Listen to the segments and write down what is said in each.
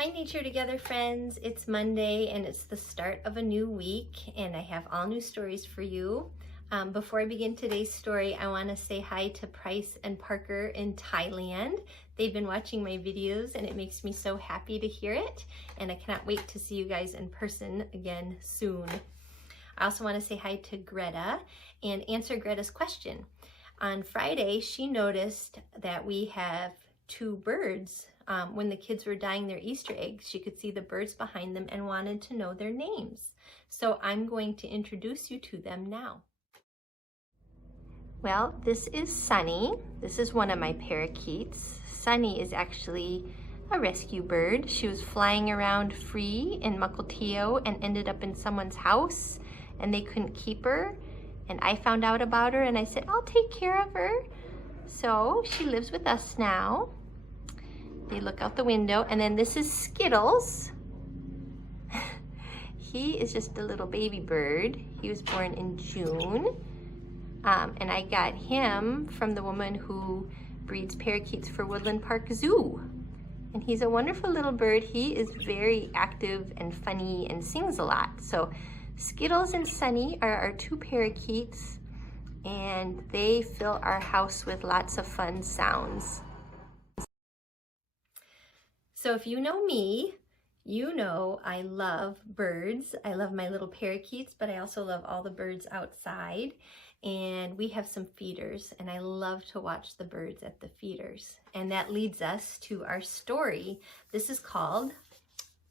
Hi Nature Together friends, it's Monday and it's the start of a new week and I have all new stories for you. Before I begin today's story, I want to say hi to Price and Parker in Thailand. They've been watching my videos and it makes me so happy to hear it, and I cannot wait to see you guys in person again soon. I also want to say hi to Greta and answer Greta's question. On Friday, she noticed that we have two birds. When the kids were dyeing their Easter eggs, she could see the birds behind them and wanted to know their names. So I'm going to introduce you to them now. Well, this is Sunny. This is one of my parakeets. Sunny is actually a rescue bird. She was flying around free in Mukilteo and ended up in someone's house and they couldn't keep her. And I found out about her and I said, I'll take care of her. So she lives with us now. They look out the window, and then this is Skittles. He is just a little baby bird. He was born in June, and I got him from the woman who breeds parakeets for Woodland Park Zoo. And he's a wonderful little bird. He is very active and funny and sings a lot. So Skittles and Sunny are our two parakeets, and they fill our house with lots of fun sounds. So if you know me, you know I love birds. I love my little parakeets, but I also love all the birds outside. And we have some feeders, and I love to watch the birds at the feeders. And that leads us to our story. This is called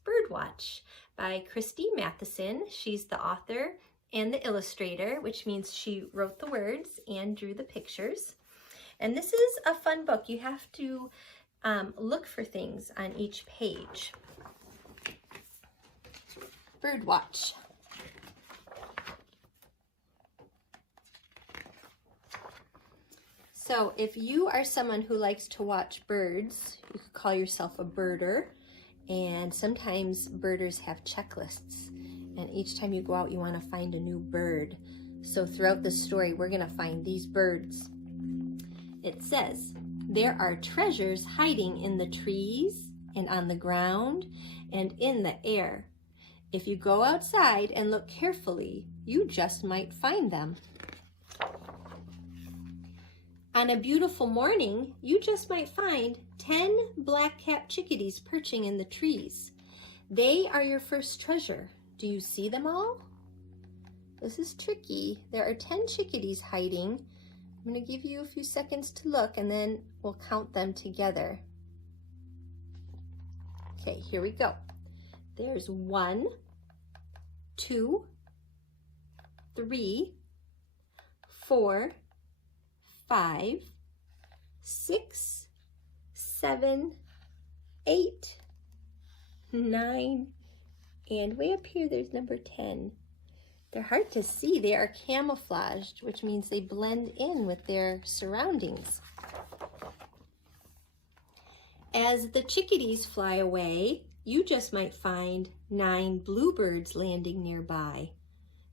Birdwatch by Christie Matheson. She's the author and the illustrator, which means she wrote the words and drew the pictures. And this is a fun book. You have to look for things on each page. Birdwatch. So if you are someone who likes to watch birds, you could call yourself a birder. And sometimes birders have checklists. And each time you go out, you want to find a new bird. So throughout the story, we're going to find these birds. It says, there are treasures hiding in the trees and on the ground and in the air. If you go outside and look carefully, you just might find them. On a beautiful morning, you just might find 10 black-capped chickadees perching in the trees. They are your first treasure. Do you see them all? This is tricky. There are 10 chickadees hiding. I'm going to give you a few seconds to look and then we'll count them together. Okay, here we go. There's 1, 2, 3, 4, 5, 6, 7, 8, 9, and way up here there's number 10. They're hard to see. They are camouflaged, which means they blend in with their surroundings. As the chickadees fly away, you just might find 9 bluebirds landing nearby.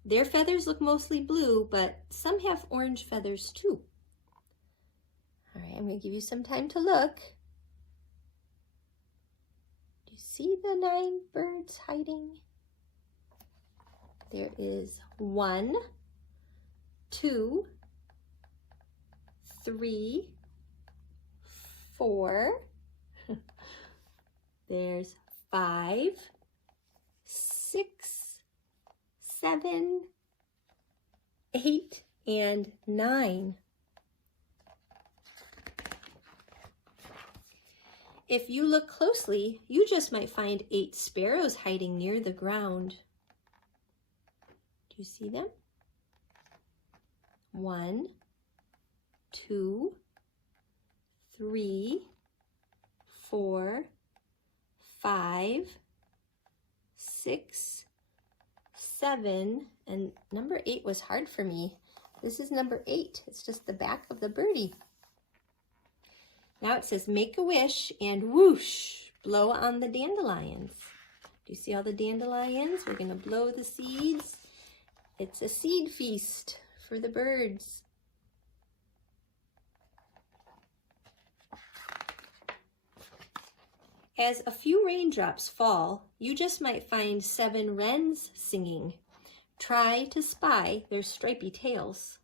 Their feathers look mostly blue, but some have orange feathers too. All right, I'm going to give you some time to look. Do you see the 9 birds hiding? There is 1, 2, 3, 4. There's 5, 6, 7, 8, and 9. If you look closely, you just might find 8 sparrows hiding near the ground. Do you see them? 1, 2, 3, 4, 5, 6, 7, and number 8 was hard for me. This is number 8. It's just the back of the birdie. Now it says, make a wish and whoosh, blow on the dandelions. Do you see all the dandelions? We're going to blow the seeds. It's a seed feast for the birds. As a few raindrops fall, you just might find 7 wrens singing. Try to spy their stripy tails.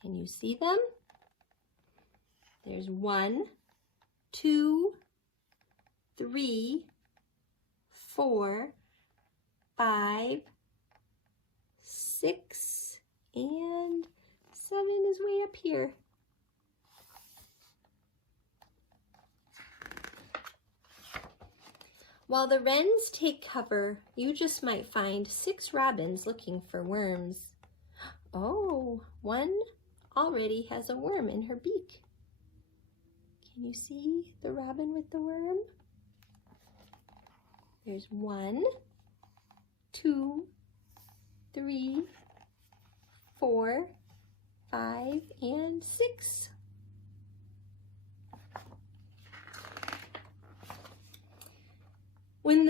Can you see them? There's 1, 2, 3, 4, 5, 6, and 7 is way up here. While the wrens take cover, you just might find 6 robins looking for worms. Oh, one already has a worm in her beak. Can you see the robin with the worm? There's 1, 2, 3, 4, 5, and 6. When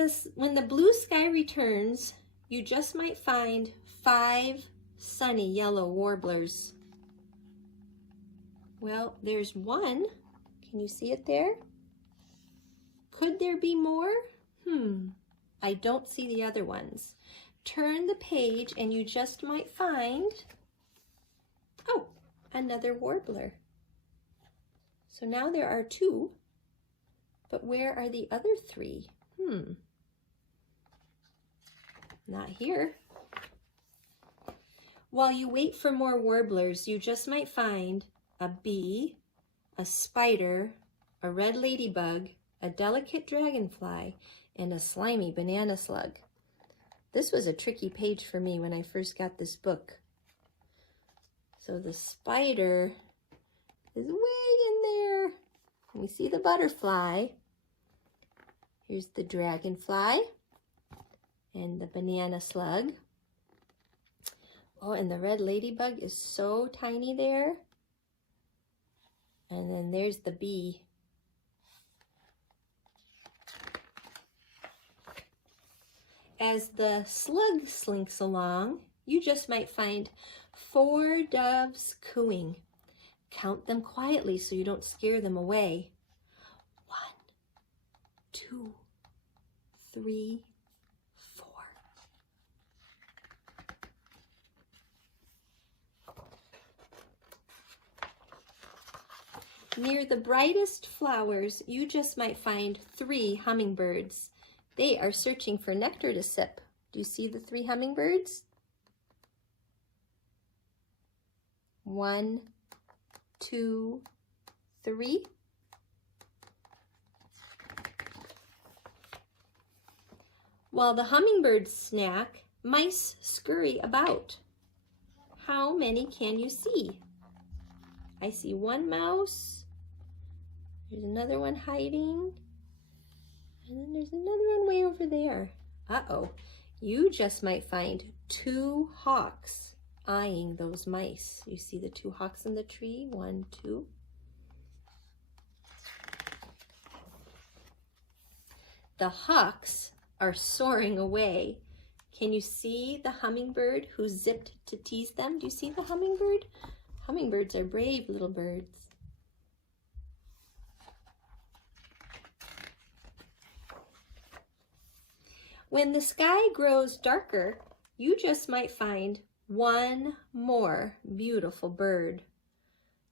the blue sky returns, you just might find 5 sunny yellow warblers. Well, there's 1. Can you see it there? Could there be more? I don't see the other ones. Turn the page and you just might find, oh, another warbler. So now there are 2, but where are the other 3? Not here. While you wait for more warblers, you just might find a bee, a spider, a red ladybug, a delicate dragonfly, and a slimy banana slug. This was a tricky page for me when I first got this book. So the spider is way in there. We see the butterfly. Here's the dragonfly and the banana slug. Oh, and the red ladybug is so tiny there. And then there's the bee. As the slug slinks along, you just might find 4 doves cooing. Count them quietly so you don't scare them away. 1, 2, 3, 4. Near the brightest flowers, you just might find 3 hummingbirds. They are searching for nectar to sip. Do you see the 3 hummingbirds? 1, 2, 3. While the hummingbirds snack, mice scurry about. How many can you see? I see 1 mouse. There's another one hiding. And then there's another one way over there. Uh-oh, you just might find 2 hawks eyeing those mice. You see the 2 hawks in the tree? 1, 2. The hawks are soaring away. Can you see the hummingbird who zipped to tease them? Do you see the hummingbird? Hummingbirds are brave little birds. When the sky grows darker, you just might find 1 more beautiful bird.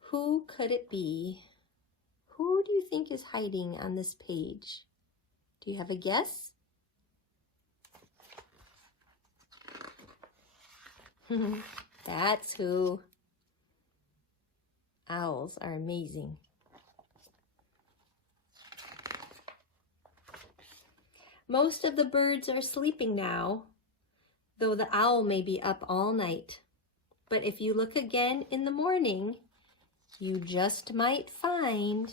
Who could it be? Who do you think is hiding on this page? Do you have a guess? That's who. Owls are amazing. Most of the birds are sleeping now, though the owl may be up all night. But if you look again in the morning, you just might find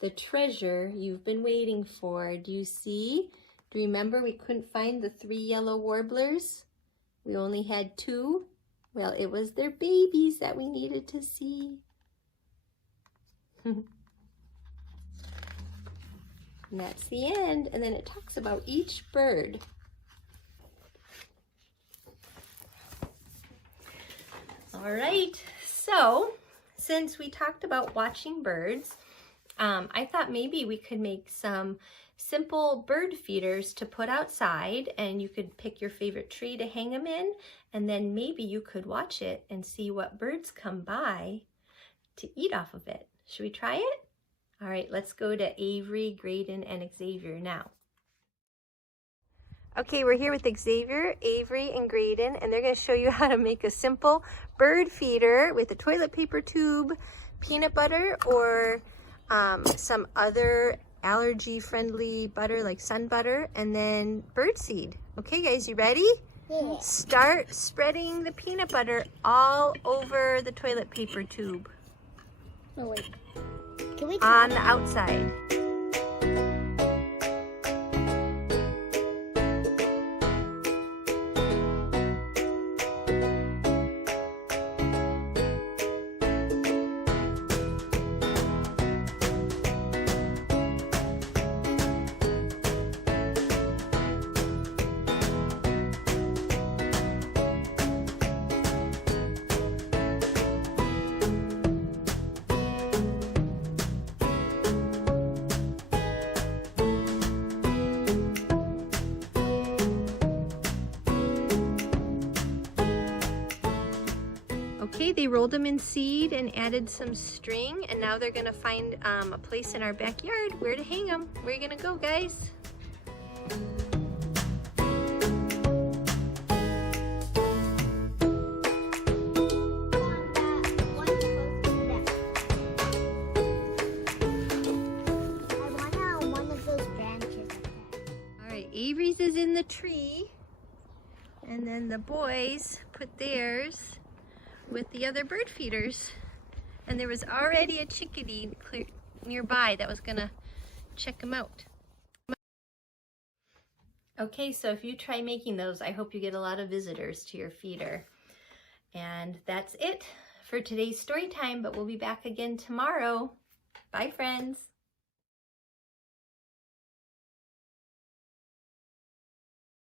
the treasure you've been waiting for. Do you see? Do you remember we couldn't find the 3 yellow warblers? We only had 2. Well, it was their babies that we needed to see. And that's the end. And then it talks about each bird. All right, so since we talked about watching birds, I thought maybe we could make some simple bird feeders to put outside, and you could pick your favorite tree to hang them in, and then maybe you could watch it and see what birds come by to eat off of it. Should we try it? All right, let's go to Avery, Graydon, and Xavier now. Okay, we're here with Xavier, Avery, and Graydon, and they're going to show you how to make a simple bird feeder with a toilet paper tube, peanut butter, or some other allergy-friendly butter like sun butter, and then bird seed. Okay, guys, you ready? Yeah. Start spreading the peanut butter all over the toilet paper tube. No, wait. Can we On the outside. Okay, they rolled them in seed and added some string, and now they're gonna find a place in our backyard where to hang them. Where are you gonna go, guys? All right, Avery's is in the tree, and then the boys put theirs with the other bird feeders, and there was already a chickadee nearby that was gonna check them out. Okay, so if you try making those, I hope you get a lot of visitors to your feeder. And that's it for today's story time, but we'll be back again tomorrow. Bye, friends.